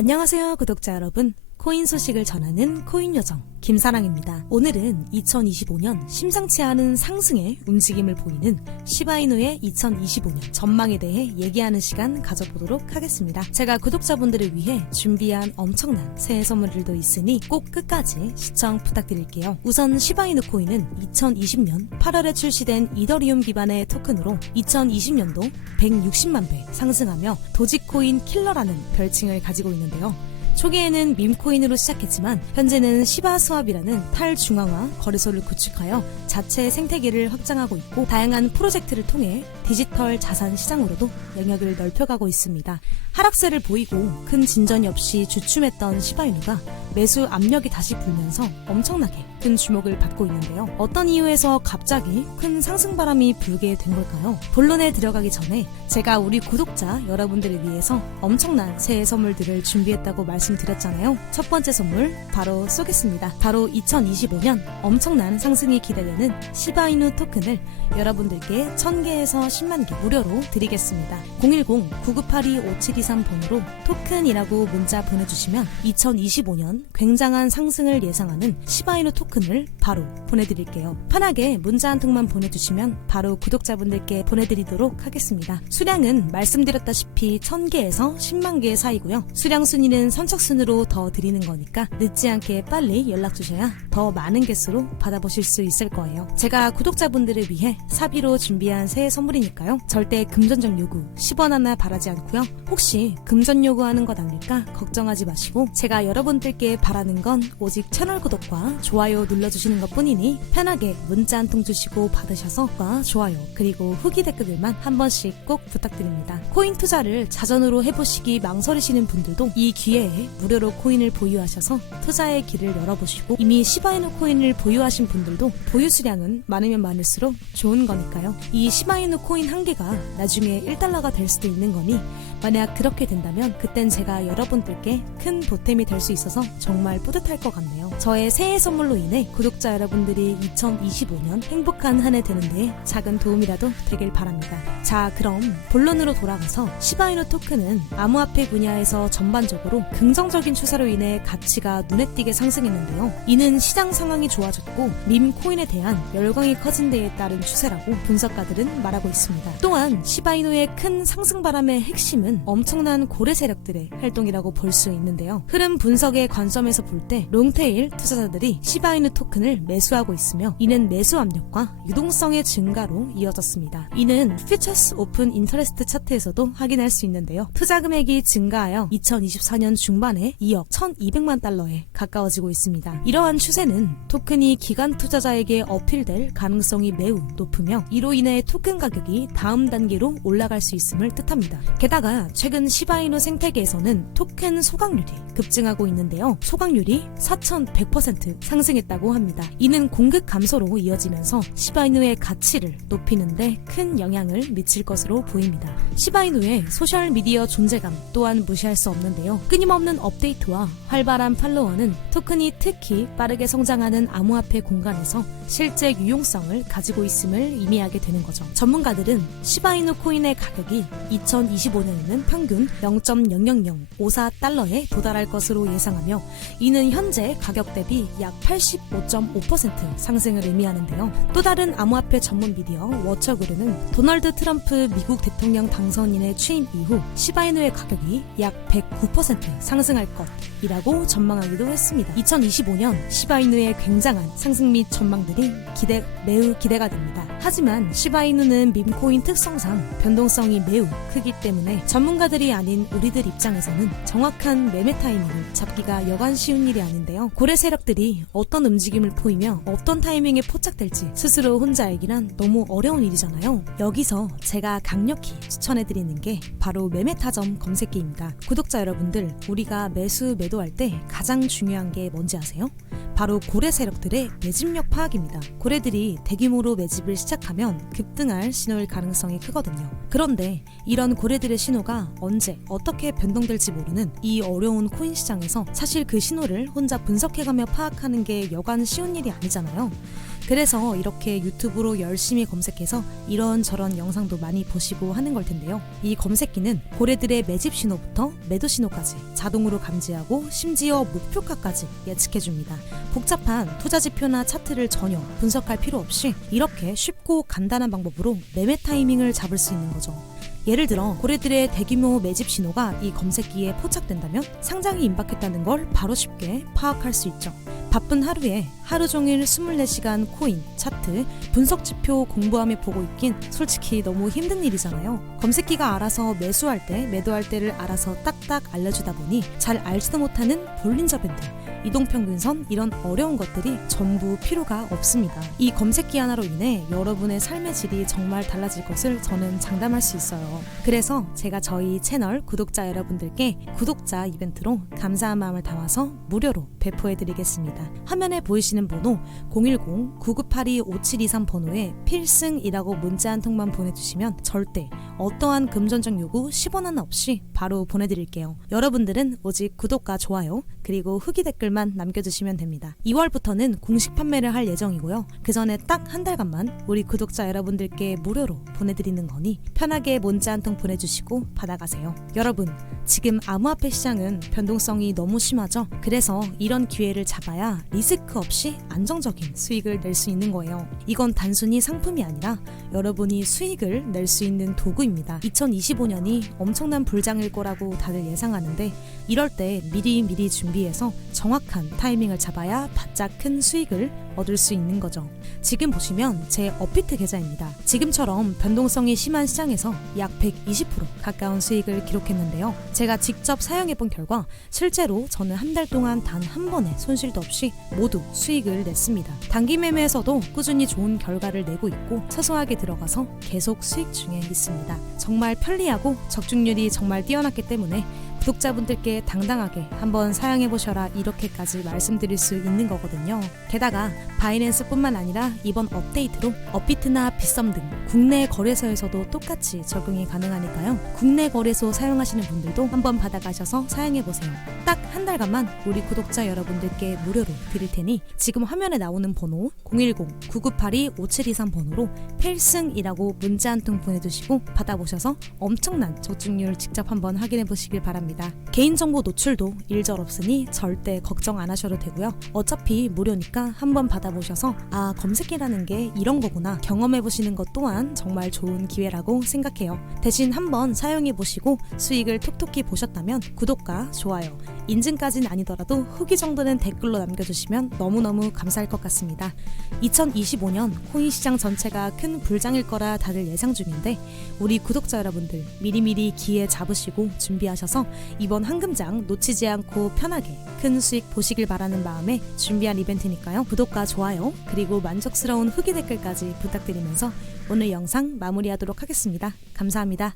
안녕하세요, 구독자 여러분. 코인 소식을 전하는 코인 요정 김사랑입니다. 오늘은 2025년 심상치 않은 상승의 움직임을 보이는 시바이누의 2025년 전망에 대해 얘기하는 시간 가져보도록 하겠습니다. 제가 구독자분들을 위해 준비한 엄청난 새해 선물들도 있으니 꼭 끝까지 시청 부탁드릴게요. 우선 시바이누 코인은 2020년 8월에 출시된 이더리움 기반의 토큰으로 2020년도 160만 배 상승하며 도지코인 킬러라는 별칭을 가지고 있는데요. 초기에는 밈코인으로 시작했지만 현재는 시바 스왑이라는 탈중앙화 거래소를 구축하여 자체 생태계를 확장하고 있고 다양한 프로젝트를 통해 디지털 자산 시장으로도 영역을 넓혀가고 있습니다. 하락세를 보이고 큰 진전이 없이 주춤했던 시바이누가 매수 압력이 다시 불면서 엄청나게 큰 주목을 받고 있는데요. 어떤 이유에서 갑자기 큰 상승 바람이 불게 된 걸까요? 본론에 들어가기 전에 제가 우리 구독자 여러분들을 위해서 엄청난 새해 선물들을 준비했다고 말씀드렸잖아요. 첫 번째 선물 바로 쏘겠습니다. 바로 2025년 엄청난 상승이 기대되는 시바이누 토큰을 여러분들께 1000개에서 10만 개 무료로 드리겠습니다. 010-9982-5723번으로 토큰이라고 문자 보내주시면 2025년 굉장한 상승을 예상하는 시바이누 토큰 을 바로 보내드릴게요. 편하게 문자 한 통만 보내주시면 바로 구독자분들께 보내드리도록 하겠습니다. 수량은 말씀드렸다시피 1000개에서 10만 개 사이고요. 수량 순위는 선착순으로 더 드리는 거니까 늦지 않게 빨리 연락 주셔야 더 많은 개수로 받아보실 수 있을 거예요. 제가 구독자분들을 위해 사비로 준비한 새해 선물이니까요. 절대 금전적 요구 10원 하나 바라지 않고요. 혹시 금전 요구하는 것 아닐까 걱정하지 마시고 제가 여러분들께 바라는 건 오직 채널 구독과 좋아요 눌러주시는 것 뿐이니 편하게 문자 한 통 주시고 받으셔서 과 좋아요 그리고 후기 댓글들만 한 번씩 꼭 부탁드립니다. 코인 투자를 자전으로 해보시기 망설이시는 분들도 이 기회에 무료로 코인을 보유하셔서 투자의 길을 열어보시고 이미 시바이누 코인을 보유하신 분들도 보유 수량은 많으면 많을수록 좋은 거니까요. 이 시바이누 코인 한 개가 나중에 1달러가 될 수도 있는 거니 만약 그렇게 된다면 그땐 제가 여러분들께 큰 보탬이 될 수 있어서 정말 뿌듯할 것 같네요. 저의 새해 선물로 인해 구독자 여러분들이 2025년 행복한 한 해 되는데 작은 도움이라도 되길 바랍니다. 자, 그럼 본론으로 돌아가서 시바이누 토큰은 암호화폐 분야에서 전반적으로 긍정적인 추세로 인해 가치가 눈에 띄게 상승했는데요. 이는 시장 상황이 좋아졌고 밈 코인에 대한 열광이 커진 데에 따른 추세라고 분석가들은 말하고 있습니다. 또한 시바이누의 큰 상승 바람의 핵심은 엄청난 고래 세력들의 활동이라고 볼 수 있는데요. 흐름 분석의 관점에서 볼 때 롱테일 투자자들이 시바이 누 토큰을 매수하고 있으며 이는 매수 압력과 유동성의 증가로 이어졌습니다. 이는 퓨처스 오픈 인터레스트 차트에서도 확인할 수 있는데요. 투자 금액이 증가하여 2024년 중반에 2억 1,200만 달러에 가까워지고 있습니다. 이러한 추세는 토큰이 기관 투자자에게 어필될 가능성이 매우 높으며 이로 인해 토큰 가격이 다음 단계로 올라갈 수 있음을 뜻합니다. 게다가 최근 시바이누 생태계에서는 토큰 소각률이 급증하고 있는데요. 소각률이 4,100% 상승했다 고 합니다. 이는 공급 감소로 이어지면서 시바이누의 가치를 높이는데 큰 영향을 미칠 것으로 보입니다. 시바이누의 소셜 미디어 존재감 또한 무시할 수 없는데요. 끊임없는 업데이트와 활발한 팔로워는 토큰이 특히 빠르게 성장하는 암호화폐 공간에서 실제 유용성을 가지고 있음을 의미하게 되는 거죠. 전문가들은 시바이누 코인의 가격이 2025년에는 평균 0.00054달러에 도달할 것으로 예상하며 이는 현재 가격 대비 약85.5% 상승을 의미하는데요. 또 다른 암호화폐 전문 미디어 워처그룹은 도널드 트럼프 미국 대통령 당선인의 취임 이후 시바이누의 가격이 약 109% 상승할 것이라고 전망하기도 했습니다. 2025년 시바이누의 굉장한 상승 및 전망들이 기대 매우 기대가 됩니다. 하지만 시바이누는 밈코인 특성상 변동성이 매우 크기 때문에 전문가들이 아닌 우리들 입장에서는 정확한 매매 타이밍을 잡기가 여간 쉬운 일이 아닌데요. 고래 세력들이 어떤 움직임을 보이며 어떤 타이밍에 포착될지 스스로 혼자 알기란 너무 어려운 일이잖아요. 여기서 제가 강력히 추천해드리는 게 바로 매매 타점 검색기입니다. 구독자 여러분들, 우리가 매수 매도할 때 가장 중요한 게 뭔지 아세요? 바로 고래 세력들의 매집력 파악입니다. 고래들이 대규모로 매집을 시작하면 급등할 신호일 가능성이 크거든요. 그런데 이런 고래들의 신호가 언제 어떻게 변동될지 모르는 이 어려운 코인 시장에서 사실 그 신호를 혼자 분석해가며 파악하는 게 여간 쉬운 일이 아니잖아요. 그래서 이렇게 유튜브로 열심히 검색해서 이런저런 영상도 많이 보시고 하는 걸 텐데요. 이 검색기는 고래들의 매집 신호부터 매도 신호까지 자동으로 감지하고 심지어 목표가까지 예측해줍니다. 복잡한 투자 지표나 차트를 전혀 분석할 필요 없이 이렇게 쉽고 간단한 방법으로 매매 타이밍을 잡을 수 있는 거죠. 예를 들어 고래들의 대규모 매집 신호가 이 검색기에 포착된다면 상장이 임박했다는 걸 바로 쉽게 파악할 수 있죠. 바쁜 하루에 하루 종일 24시간 코인, 차트, 분석 지표 공부하며 보고 있긴 솔직히 너무 힘든 일이잖아요. 검색기가 알아서 매수할 때, 매도할 때를 알아서 딱딱 알려주다 보니 잘 알지도 못하는 볼린저 밴드, 이동평균선 이런 어려운 것들이 전부 필요가 없습니다. 이 검색기 하나로 인해 여러분의 삶의 질이 정말 달라질 것을 저는 장담할 수 있어요. 그래서 제가 저희 채널 구독자 여러분들께 구독자 이벤트로 감사한 마음을 담아서 무료로 배포해드리겠습니다. 화면에 보이시는 번호 010-9982-5723 번호에 필승이라고 문자 한 통만 보내주시면 절대 어떠한 금전적 요구 10원 하나 없이 바로 보내드릴게요. 여러분들은 오직 구독과 좋아요 그리고 후기 댓글만 남겨주시면 됩니다. 2월부터는 공식 판매를 할 예정이고요. 그 전에 딱 한 달간만 우리 구독자 여러분들께 무료로 보내드리는 거니 편하게 문자 한 통 보내주시고 받아가세요. 여러분 지금 암호화폐 시장은 변동성이 너무 심하죠. 그래서 이런 기회를 잡아야 리스크 없이 안정적인 수익을 낼 수 있는 거예요. 이건 단순히 상품이 아니라 여러분이 수익을 낼 수 있는 도구입니다. 2025년이 엄청난 불장일 거라고 다들 예상하는데 이럴 때 미리 미리 준비해서 정확한 타이밍을 잡아야 바짝 큰 수익을 얻을 수 있는 거죠. 지금 보시면 제 업비트 계좌입니다. 지금처럼 변동성이 심한 시장에서 약 120% 가까운 수익을 기록했는데요. 제가 직접 사용해 본 결과 실제로 저는 한 달 동안 단 한 번의 손실도 없이 모두 수익을 냈습니다. 단기 매매에서도 꾸준히 좋은 결과를 내고 있고 소소하게 들어가서 계속 수익 중에 있습니다. 정말 편리하고 적중률이 정말 뛰어났기 때문에 구독자분들께 당당하게 한번 사용해보셔라 이렇게까지 말씀드릴 수 있는 거거든요. 게다가 바이낸스뿐만 아니라 이번 업데이트로 업비트나 빗썸 등 국내 거래소에서도 똑같이 적용이 가능하니까요. 국내 거래소 사용하시는 분들도 한번 받아가셔서 사용해보세요. 딱 한 달간만 우리 구독자 여러분들께 무료로 드릴 테니 지금 화면에 나오는 번호 010-9982-5723 번호로 필승이라고 문자 한 통 보내주시고 받아보셔서 엄청난 적중률 직접 한번 확인해 보시길 바랍니다. 개인정보 노출도 일절 없으니 절대 걱정 안 하셔도 되고요. 어차피 무료니까 한번 받아보셔서 아 검색기라는 게 이런 거구나 경험해 보시는 것 또한 정말 좋은 기회라고 생각해요. 대신 한번 사용해 보시고 수익을 톡톡 히 보셨다면 구독과 좋아요, 인증까지는 아니더라도 후기 정도는 댓글로 남겨주시면 너무너무 감사할 것 같습니다. 2025년 코인 시장 전체가 큰 불장일 거라 다들 예상 중인데 우리 구독자 여러분들 미리미리 기회 잡으시고 준비하셔서 이번 황금장 놓치지 않고 편하게 큰 수익 보시길 바라는 마음에 준비한 이벤트니까요. 구독과 좋아요 그리고 만족스러운 후기 댓글까지 부탁드리면서 오늘 영상 마무리하도록 하겠습니다. 감사합니다.